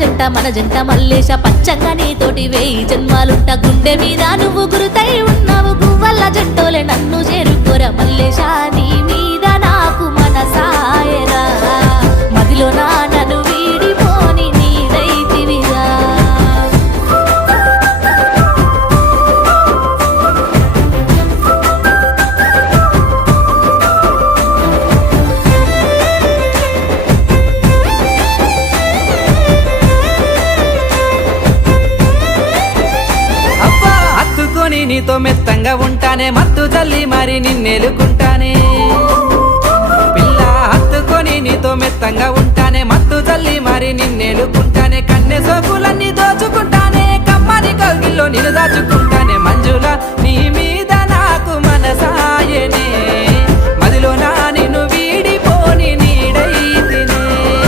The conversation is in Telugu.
జంట మన జంట మల్లేశ పచ్చంగా నీతోటి వేయి జన్మాలుంట గుండె మీద నువ్వు గురుతై ఉన్నావు గువ్వల్ల జంటోలే నన్ను చేరుకోర మల్లేశ నీ మీద నాకు మనసాయరా మదిలో నా నన్ను వీడిపోని నీదైతివిరా నీతో మెత్తంగా ఉంటానే మత్తు జల్లి మరి నిన్నెలుకుంటానే పిల్ల హత్తుకొని నీతో మెత్తంగా ఉంటానే మత్తు జల్లి మరి నిన్నెలుకుంటానే కన్నె సోకులన్నీ దోచుకుంటానే కమ్మని కౌగిల్లో నిన్ను దాచుకుంటానే